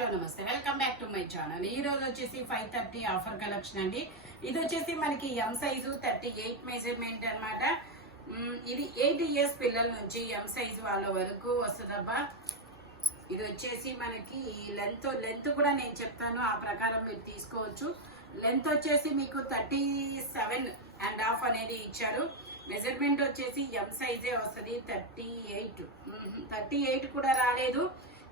Hello నమస్తే, welcome back to my channel. ఈ రోజు వచ్చేసి 530 ఆఫర్ కలెక్షన్ అండి. ఇది వచ్చేసి మనకి ఎం సైజు 38 మెజర్మెంట్ అనమాట. ఇది 8 ఇయర్స్ పిల్లల నుంచి ఎం సైజు వాళ్ళ వరకు వస్తుందబ్బా. ఇది వచ్చేసి మనకి లెంత్ కూడా నేను చెప్తాను, ఆ ప్రకారం మీరు తీసుకోవచ్చు. లెంత్ వచ్చేసి మీకు 37.5 అనేది ఇచ్చారు. మెజర్మెంట్ వచ్చేసి ఎం సైజే వస్తుంది. 38 కూడా రాలేదు.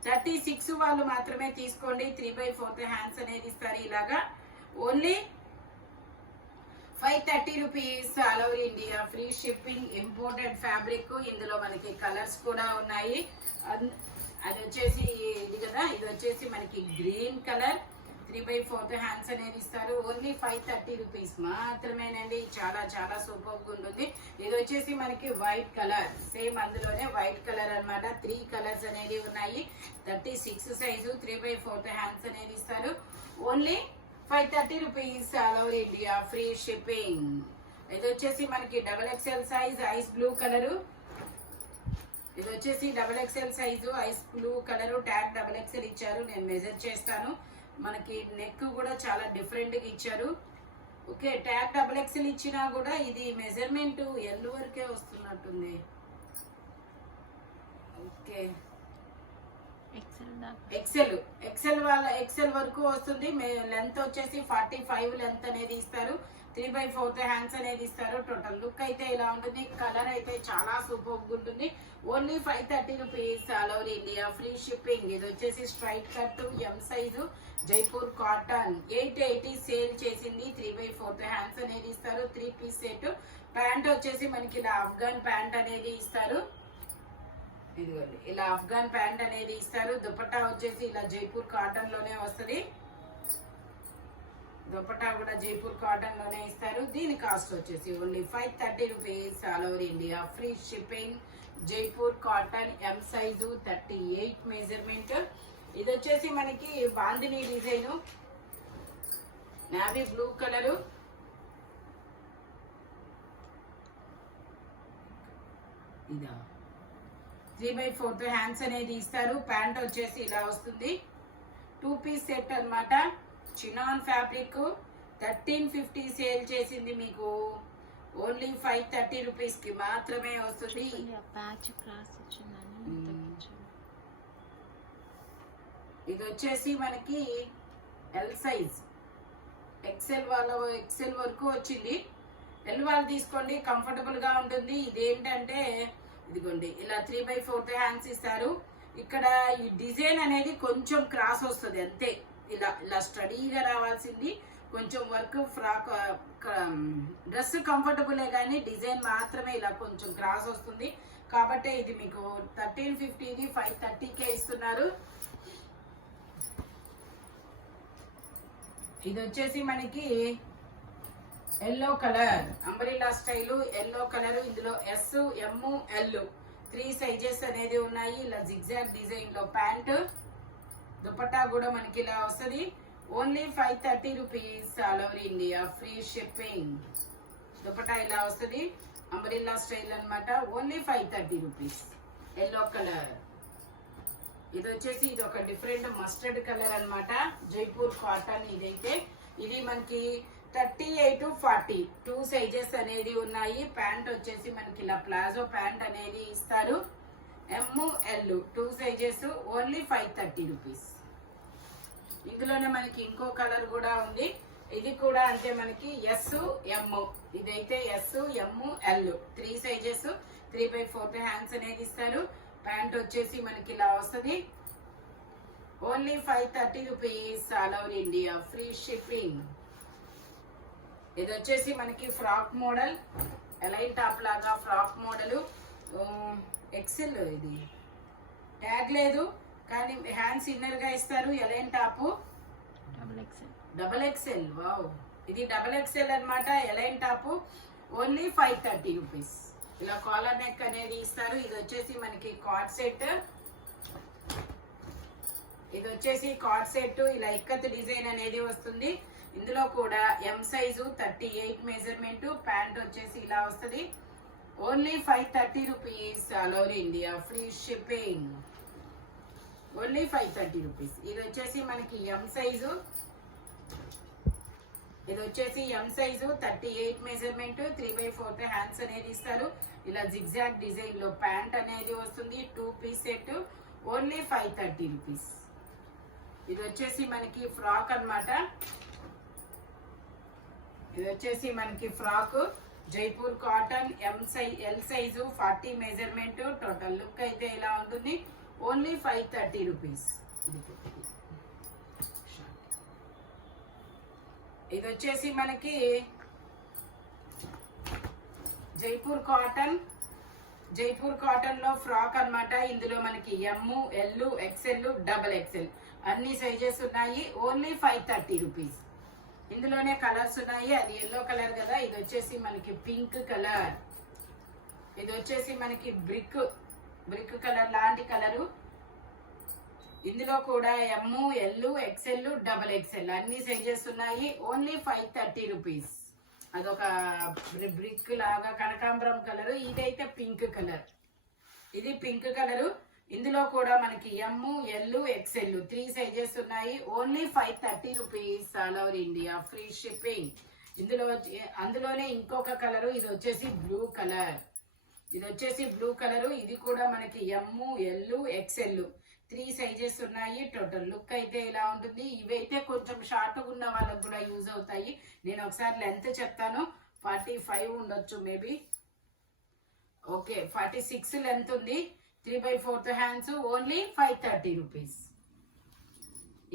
36 వాళ్ళు మాత్రమే తీసుకోండి. 3/4 హ్యాండ్స్ అనేది ఇస్తారు. ఇలాగా only 530 rupees all over India. Free shipping, imported fabric. ఇందులో మనకి కలర్స్ కూడా ఉన్నాయి. అది వచ్చేసి ఇది కదా, ఇది వచ్చేసి మనకి గ్రీన్ కలర్. 3/4 హ్యాండ్స్ అనేది ఇస్తారు. ఓన్లీ 530 రూపీస్ మాత్రమేనండి. చాలా చాలా సూపర్ గా ఉంటుంది. ఇది వచ్చేసి మనకి వైట్ కలర్, సేమ్ అందులోనే వైట్ కలర్ అన్నమాట. 3 కలర్స్ అనేది ఉన్నాయి. 36 సైజు, 3/4 హ్యాండ్స్ అనేది ఇస్తారు. Only 530 rupees all over India. Free shipping. ఇది వచ్చేసి మనకి XXL size, ice blue colour. ఇది వచ్చేసి XXL size, ice blue colour. Tag XXL ఇచ్చారు. నేను మెజర్ చేస్తాను. మనకి నెక్ కూడా చాలా డిఫరెంట్ గా ఇచ్చారు. ఓకే, ట్యాగ్ XXL ఇచ్చినా కూడా ఇది మెజర్మెంట్ ఎల్ వరకే వస్తున్నట్టుంది. ఓకే, ఎక్సెల్ వరకు వస్తుంది. లెంత్ వచ్చేసి 45 లెంత్ అనేది ఇస్తారు. 3/4 హ్యాండ్స్ అనేది ఇస్తారు. టోటల్ లుక్ అయితే ఇలా ఉంటుంది. కలర్ అయితే చాలా సూపర్ గా ఉంటుంది. Only 530 rupees all over India. Free shipping. ఇది వచ్చేసి straight cut M size, Jaipur cotton. 880 sale చేసింది. 3/4 హ్యాండ్స్ అనేది ఇస్తారు. 3 పీస్ సెట్. ప్యాంట్ వచ్చేసి మనకి ఇలా ఆఫ్ఘన్ ప్యాంట్ అనేది ఇస్తారు. ఇదిగోండి, ఇలా ఆఫ్ఘన్ ప్యాంట్ అనేది ఇస్తారు. దుపట్టా వచ్చేసి ఇలా జైపూర్ కాటన్ లోనే వస్తుంది. దుపట్టా కూడా జైపూర్ కాటన్ లోనే ఇస్తారు. దీని కాస్ట్ వచ్చేసి only 530 rupees all over India. Free shipping. Jaipur cotton M size, 38 measurement. ఇది వచ్చేసి మనకి bandhani design, navy blue colour. ఇదా 3/4 హ్యాండ్స్ అనేది ఇస్తారు. ప్యాంట్ వచ్చేసి ఇలా వస్తుంది. 2 పీస్ సెట్ అన్నమాట. Chinon fabric. 1350 సేల్ చేసింది. మీకు ఓన్లీ 530 రూపీస్ కి మాత్రమే వస్తుంది. ఇది వచ్చేసి మనకి ఎల్ సైజ్. ఎక్సెల్ వరకు వచ్చింది. ఎల్ వాళ్ళు తీసుకోండి, కంఫర్టబుల్ గా ఉంటుంది. ఇదేంటంటే ఇదిగోండి, ఇలా 3/4 హ్యాండ్స్ ఇస్తారు. ఇక్కడ ఈ డిజైన్ అనేది కొంచెం క్రాస్ వస్తుంది అంతే. ఇలా స్టడీగా రావాల్సింది. కొంచెం వర్క్ ఫ్రాక్ డ్రెస్ కంఫర్టబులే కానీ డిజైన్ మాత్రమే ఇలా కొంచెం క్రాస్ వస్తుంది. కాబట్టి ఇది మీకు 1350ది 530కే ఇస్తున్నారు. ఇది వచ్చేసి మనకి yellow colour, umbrella style yellow colour. ఇందులో ఎస్, ఎమ్, ఎల్ 3 సైజెస్ అనేది ఉన్నాయి. ఇలా జిగ్జాగ్ డిజైన్ లో ప్యాంట్. దుపట్టా కూడా మనకి ఇలా వస్తుంది. Only 530 rupees all over India. Free shipping. Dupatta ఇలా వస్తుంది. అంబ్రెల్లా స్టైల్ అన్నమాట. Only 530 rupees. Yellow colour. ఇది వచ్చేసి ఇది ఒక డిఫరెంట్ మస్టర్డ్ కలర్ అన్నమాట. జైపూర్ కాటన్. ఇదైతే ఇది మనకి 38 to 40 2 సైజెస్ అనేది ఉన్నాయి. ప్యాంట్ వచ్చేసి మనకి ఇలా ప్లాజో ప్యాంట్ అనేది ఇస్తారు. ఎమ్, ఎల్ 2 సైజెస్. Only 530 rupees. ఇందులోనే మనకి ఇంకో కలర్ కూడా ఉంది. ఇది కూడా అంటే మనకి ఎస్, ఎమ్. ఇదైతే S, M, L 3 sizes. 3/4 hands అనేది ఇస్తారు. ప్యాంట్ వచ్చేసి మనకి ఇలా వస్తుంది. Only 530 rupees all over India. Free shipping. ఇది వచ్చేసి మనకి ఫ్రాక్ మోడల్, ఎలైన్ టాప్ లాగా ఫ్రాక్ మోడల్. ఎక్సెల్. ఇది ట్యాగ్ లేదు కానీ హ్యాండ్స్ ఇన్నర్ గా ఇస్తారు. A line top XXL. వావ్, ఇది XXL అన్నమాట. A line top. Only 530 rupees. ఇలా కాలర్ నెక్ అనేది ఇస్తారు. ఇది వచ్చేసి మనకి కార్డ్ సెట్. ఇది వచ్చేసి కార్డ్ సెట్. ఇలా ఇక్కత్ డిజైన్ అనేది వస్తుంది. ఇందులో కూడా ఎం సైజు, 38 మెజర్మెంట్. ప్యాంట్ వచ్చేసి ఇలా వస్తుంది. Only 530 rupees all over India. Free shipping. Only 530 rupees. ఇది వచ్చేసి మనకి ఎం సైజు, ఇది వచ్చేసి ఎం సైజు 38 మెజర్మెంట్, 3/4 హ్యాండ్స్ అనేది ఇస్తారు. ఇలా జిగ్జాగ్ డిజైన్ లో ప్యాంట్ అనేది వస్తుంది. 2 పీస్ సెట్, ఓన్లీ 530 రూపీస్. ఇది వచ్చేసి మనకి ఫ్రాక్ అన్నమాట. ఇది వచ్చేసి మనకి frock Jaipur cotton L size 40 measurement. Total look అయితే ఇలా ఉంటుంది. Only 530 rupees. ఇది వచ్చేసి మనకి జైపూర్ కాటన్ లో ఫ్రాక్ అన్నమాట. ఇందులో మనకి ఎమ్, ఎల్, ఎక్స్ఎల్, డబల్ ఎక్స్ఎల్ అన్ని సైజెస్ ఉన్నాయి. Only 530 rupees. ఇందులోనే కలర్స్ ఉన్నాయి. అది ఎల్లో కలర్ కదా, ఇది వచ్చేసి మనకి పింక్ కలర్, ఇది వచ్చేసి మనకి బ్రిక్ కలర్ లాంటి కలరు. ఇందులో కూడా ఎమ్, ఎల్, ఎక్స్ఎల్, డబల్ ఎక్స్ఎల్ అన్ని సైజెస్ ఉన్నాయి. Only 530 rupees. అదొక బ్రిక్ లాగా కనకాంబరం కలరు. ఇదైతే పింక్ కలర్, ఇది పింక్ కలరు. ఇందులో కూడా మనకి ఎమ్, ఎల్, ఎక్స్ఎల్ 3 సైజెస్ ఉన్నాయి. Only 530 rupees. All over India free shipping. అందులోనే ఇంకొక కలరు, ఇది వచ్చేసి బ్లూ కలర్, ఇది కూడా మనకి ఎమ్, ఎల్, ఎక్స్ఎల్ 3 సైజెస్ ఉన్నాయి. టోటల్ లుక్ అయితే ఇలా ఉంటుంది. ఇవైతే కొంచెం షార్ట్ ఉన్న వాళ్ళకి కూడా యూజ్ అవుతాయి. నేను ఒకసారి లెంత్ చెప్తాను. 45 ఉండొచ్చు మేబీ. ఓకే, 46 లెంత్ ఉంది. 3/4 హ్యాండ్స్, ఓన్లీ 530 రూపీస్.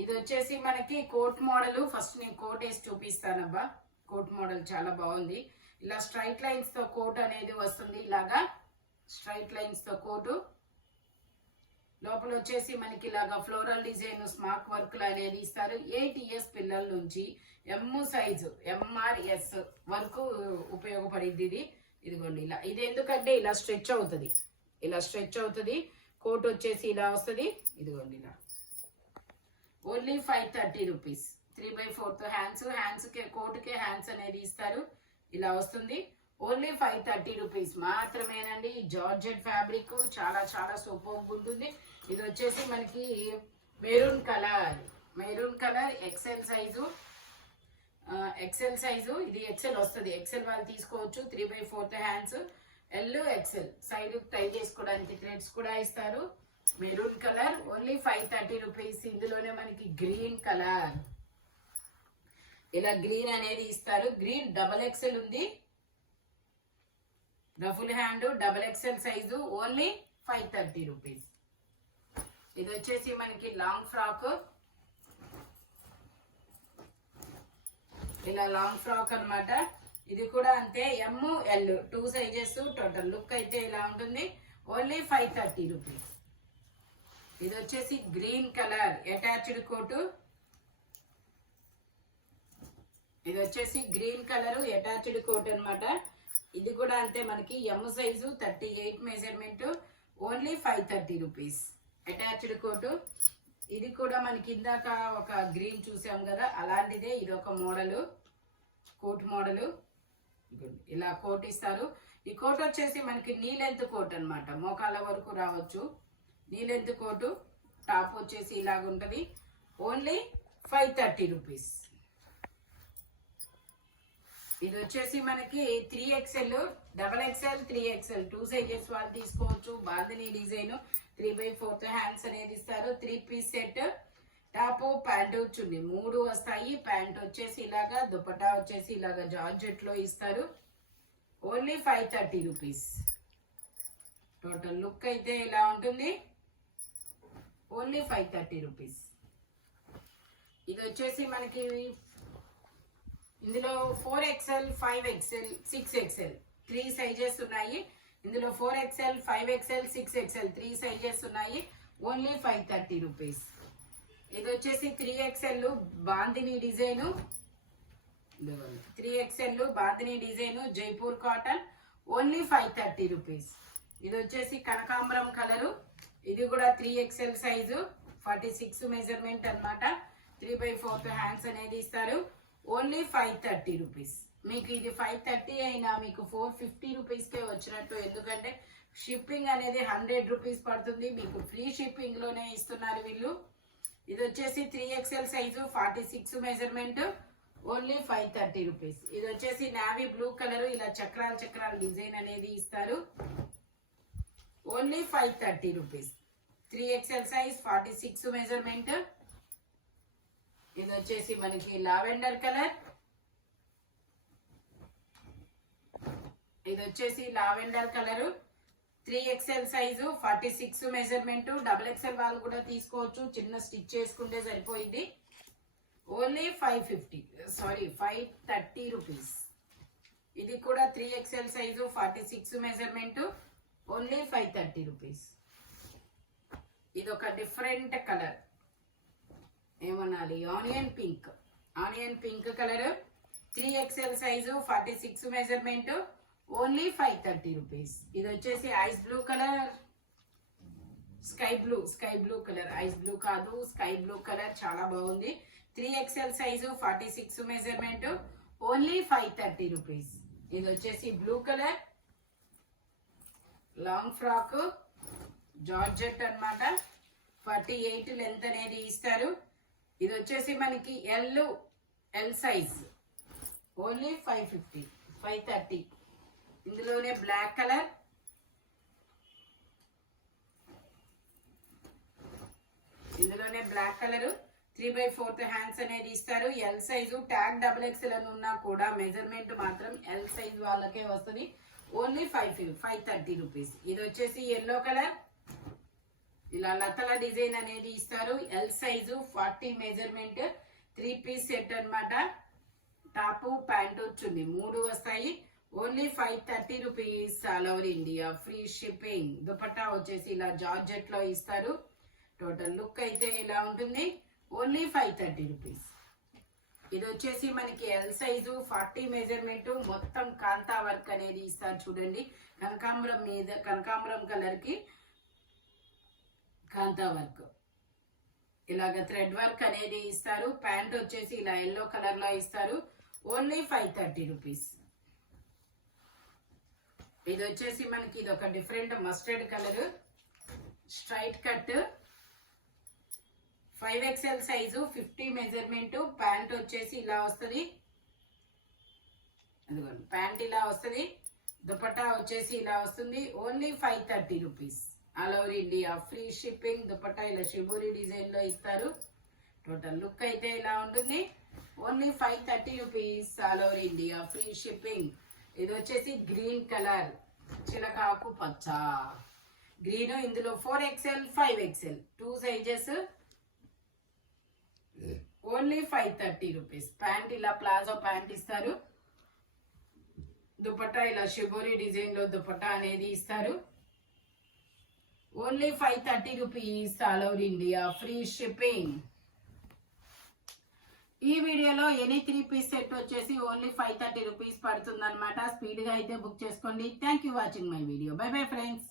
ఇది వచ్చేసి మనకి కోట్ మోడల్. ఫస్ట్ నేను కోట్ వేసి చూపిస్తానబ్బా. కోట్ మోడల్ చాలా బాగుంది. ఇలా స్ట్రైట్ లైన్స్ తో కోట్ అనేది వస్తుంది. ఇలాగా స్ట్రైట్ లైన్స్ తో కోటు. లోపల వచ్చేసి మనకి ఇలాగా ఫ్లోరల్ డిజైన్ స్మార్ట్ వర్క్ అనేది ఇస్తారు. 8 ఇయర్స్ పిల్లల నుంచి ఎమ్ సైజు, ఎంఆర్ఎస్ వరకు ఉపయోగపడింది ఇది. ఇదిగోండి ఇలా. ఇది ఎందుకంటే ఇలా స్ట్రెచ్ అవుతుంది. కోట్ వచ్చేసి ఇలా వస్తుంది. ఇదిగోండి ఇలా. Only 530 rupees. 3/4 హ్యాండ్స్ కి కోట్కే హ్యాండ్స్ అనేది ఇస్తారు. ఇలా వస్తుంది. ఓన్లీ 530 రూపీస్ మాత్రమేనండి. జార్జెట్ ఫ్యాబ్రిక్ చాలా చాలా సూపర్ ఉంటుంది. ఇది వచ్చేసి మనకి మెరూన్ కలర్ ఎక్సెల్ సైజు. ఇది ఎక్సెల్ వస్తుంది. ఎక్సెల్ వాళ్ళు తీసుకోవచ్చు. 3/4 hands, L, XL. Side tie చేసుకోవడానికి థ్రెడ్స్ కూడా ఇస్తారు. Maroon colour, only 530 rupees. ఇందులోనే మనకి గ్రీన్ కలర్, ఇలా గ్రీన్ అనేది ఇస్తారు. గ్రీన్ డబల్ ఎక్సెల్ ఉంది. Ruffle hand, double XL size, only 530 rupees. ఇది వచ్చేసి మనకి లాంగ్ ఫ్రాక్, ఇలా లాంగ్ ఫ్రాక్ అన్నమాట. ఇది కూడా అంతే, ఎమ్, ఎల్ 2 సైజెస్. టోటల్ లుక్ అయితే ఇలా ఉంటుంది. Only 530 rupees. ఇది వచ్చేసి గ్రీన్ కలర్ అటాచ్డ్ కోటు, అనమాట. ఇది కూడా అంతే, మనకి M size 38 measurement. Only 530 rupees. Attached coat. ఇది కూడా మనకి ఇందాక ఒక గ్రీన్ చూసాం కదా, అలాంటిదే. ఇది ఒక మోడల్, కోట్ మోడల్. ఇలా కోట్ ఇస్తారు. ఈ కోట్ వచ్చేసి మనకి నీ లెంత్ కోట్ అనమాట. మోకాల వరకు రావచ్చు. Knee length coat. టాప్ వచ్చేసి ఇలాగుంటది. Only 530 rupees. ఇది వచ్చేసి మనకి 3XL, double XL, 3XL 2 sizes వాళ్ళు తీసుకోవచ్చు. బాందిని డిజైన్ 3/4 హ్యాండ్స్ అనేది ఇస్తారు. 3 piece set. Top, pant, chunni 3 వస్తాయి. ప్యాంట్ వచ్చేసి ఇలాగా, దుపట్టా వచ్చేసి ఇలాగా జార్జెట్ లో ఇస్తారు. Only 530 rupees. టోటల్ లుక్ అయితే ఇలా ఉంటుంది. Only 530 rupees. ఇది వచ్చేసి మనకి ఇందులో 4XL, 5XL, 6XL 3 సైజెస్ ఉన్నాయి. ఇందులో 4XL, 5XL, 6XL 3 సైజెస్ ఉన్నాయి. Only 530 rupees. ఇది వచ్చేసి 3XL bandhani design, 3XL bandhani design Jaipur cotton. Only 530 rupees. ఇది వచ్చేసి కనకాంబరం కలరు. ఇది కూడా 3XL సైజు, 46 మెజర్మెంట్ అనమాట. 3/4 హ్యాండ్స్ అనేది ఇస్తారు. Only 530 rupees. మీకు ఇది 530 అయినా మీకు 450 రూపీస్కే వచ్చినట్టు. ఎందుకంటే షిప్పింగ్ అనేది 100 రూపీస్ పడుతుంది. మీకు ఫ్రీ షిప్పింగ్ లోనే ఇస్తున్నారు వీళ్ళు. ఇది వచ్చేసి 3XL size 46 measurement, only 530 rupees. ఇది వచ్చేసి నావీ బ్లూ కలర్, ఇలా చక్రాల చక్రాల డిజైన్ అనేది ఇస్తారు, only 530 rupees. 3XL size 46 measurement. ఇది వచ్చేసి మనకి లావెండర్ కలర్, ఇది వచ్చేసి lavender colour, 3XL size 46 measurement. XXL వాళ్ళు కూడా తీసుకోవచ్చు, చిన్న స్టిచ్ చేసుకుంటే సరిపోయింది. Only 530 rupees. ఇది కూడా 3XL size 46 measurement, only 530 rupees. ఇది ఒక డిఫరెంట్ కలర్, ఏమనాలి, onion pink colour, 3XL size 46 measurement, only 530 rupees. ఇది వచ్చేసి ice blue colour, sky blue colour, ice blue కాదు స్కై బ్లూ కలర్, చాలా బాగుంది. 3XL size 46 measurement, only 530 rupees. ఇది వచ్చేసి blue colour, long frock georgette అన్నమాట, 48 length అనేది ఇస్తారు. ఇది వచ్చేసి మనకి ఎల్ సైజ్, ఓన్లీ 530. ఇందులోనే బ్లాక్ కలర్, ఇందులోనే బ్లాక్ కలర్ 3/4 హ్యాండ్స్ అనేది ఇస్తారు. ఎల్ సైజు ట్యాగ్ XXL అని ఉన్నా కూడా మెజర్మెంట్ మాత్రం ఎల్ సైజ్ వాళ్ళకే వస్తుంది, ఓన్లీ 530 రూపీస్. ఇది వచ్చేసి ఎల్లో కలర్, ఇలా లతల డిజైన్ అనేది ఇస్తారు. L size 40 measurement, 3 piece set అన్నమాట. టాపు ప్యాంటు చున్నీ 3 వస్తాయి, only 530 rupees. All over India free shipping. Dupatta వచ్చేసి ఇలా జార్జెట్ లో ఇస్తారు. టోటల్ లుక్ అయితే ఇలా ఉంటుంది, ఓన్లీ 530 రూపీస్. ఇది వచ్చేసి మనకి ఎల్ సైజు 40 మెజర్మెంట్, మొత్తం కాంతా వర్క్ అనేది ఇస్తారు. చూడండి, కనకాంబరం మీద కనకాంబరం కలర్ కి కాంతా వర్క్, ఇలాగ థ్రెడ్ వర్క్ అనేది ఇస్తారు. ప్యాంట్ వచ్చేసి ఇలా ఎల్లో కలర్ లో ఇస్తారు, ఓన్లీ 530 రూపీస్. ఇది వచ్చేసి మనకి ఇది ఒక different mustard colour, straight cut, 5XL size 50 measurement. Pant వచ్చేసి ఇలా వస్తుంది, అదిగోండి ప్యాంట్ ఇలా వస్తుంది. దుపట్టా వచ్చేసి ఇలా వస్తుంది, only 530 rupees. All over India free shipping. Dupatta ఇలా షిబోరి డిజైన్ లో ఇస్తారు. టోటల్ లుక్ అయితే ఇలా ఉంటుంది, only 530 rupees. All over India free shipping. ఇది వచ్చేసి గ్రీన్ కలర్, చిలకాకు పచ్చ గ్రీన్. ఇందులో 4XL 5XL 2 sizes, only 530 rupees. Pant ఇలా ప్లాజో ప్యాంట్ ఇస్తారు. దుపట్టా ఇలా షిబోరి డిజైన్ లో దుపట్టా అనేది ఇస్తారు, only 530 rupees. All over India free shipping. ఈ వీడియోలో ఎనీ 3 పీస్ సెట్ వచ్చేసి ఓన్లీ 530 రూపీస్ పడుతుంది అనమాట. స్పీడ్ గా అయితే బుక్ చేసుకోండి. Thank you watching my video. By bye friends.